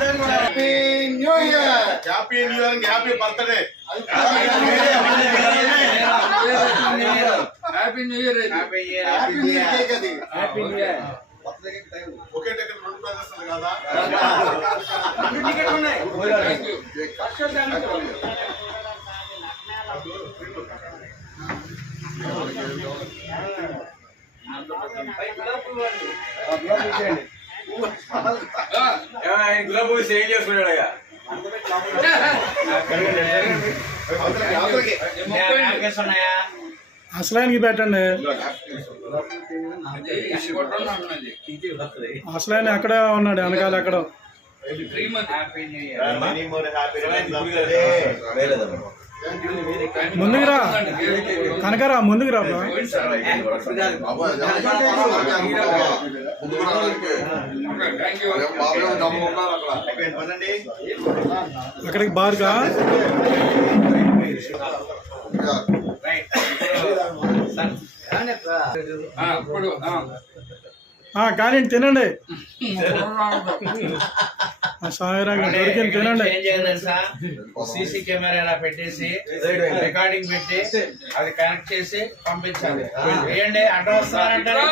Happy new year. Happy new year, happy birthday. Happy new year. Happy new year cake అది. Happy new year. ఒకే ticket 2 ప్రదర్శనలు కదా. Thank you. గులాబీ sale చేసుకున్నాడు. అసలానికి పెట్టండి. అసలైన ఎక్కడ ఉన్నాడు? వెనకాల ఎక్కడ? ముందుకు రా కనకరా, ముందుకు రా. అక్కడికి బార్గా కానీ తినండి. సాయిరాంగా దొరికింది, తినండి. సీసీ కెమెరా పెట్టేసి రికార్డింగ్ పెట్టి అది కనెక్ట్ చేసి పంపించాలి. వేయండి. అడ్డ వస్తారంటారు,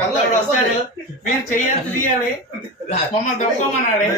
పెద్దవాడు వస్తాడు, మీరు చెయ్యాలి తీయాలి, మమ్మల్ని దొంగమన్నాడు.